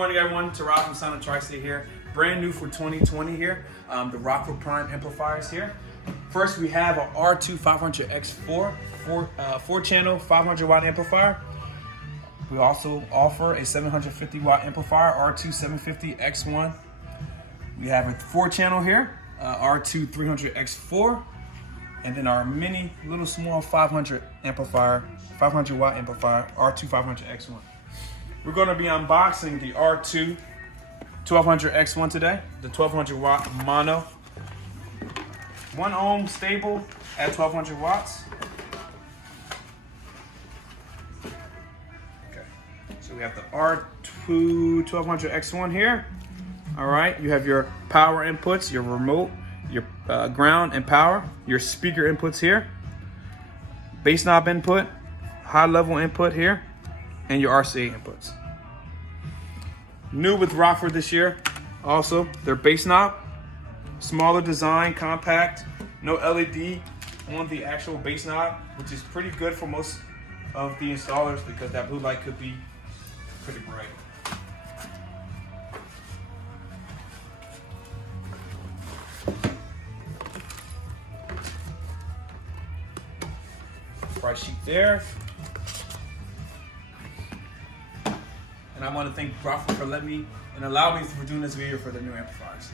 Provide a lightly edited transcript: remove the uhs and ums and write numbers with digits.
morning, everyone. Terrell from Sound of Tri-State here. Brand new for 2020 here. The Rockford Amplifiers here. First, we have a R2-1200X1 4-channel 500-watt amplifier. We also offer a 750-watt amplifier, R2-750X1. We have a 4-channel here, R2-1200X4, and then our mini, little small 500-watt amplifier, R2-1200X1. We're going to be unboxing the R2-1200X1 today, the 1200-watt mono, 1 ohm stable at 1200 watts. Okay, so we have the R2-1200X1 here. All right, you have your power inputs, your remote, your ground and power, your speaker inputs here, bass knob input, high level input here, and your RCA inputs. New with Rockford this year, also their bass knob, smaller design, compact, no LED on the actual bass knob, which is pretty good for most of the installers because that blue light could be pretty bright. Price sheet there. And I want to thank Rockford for letting me and allow me for doing this video for the new amplifiers.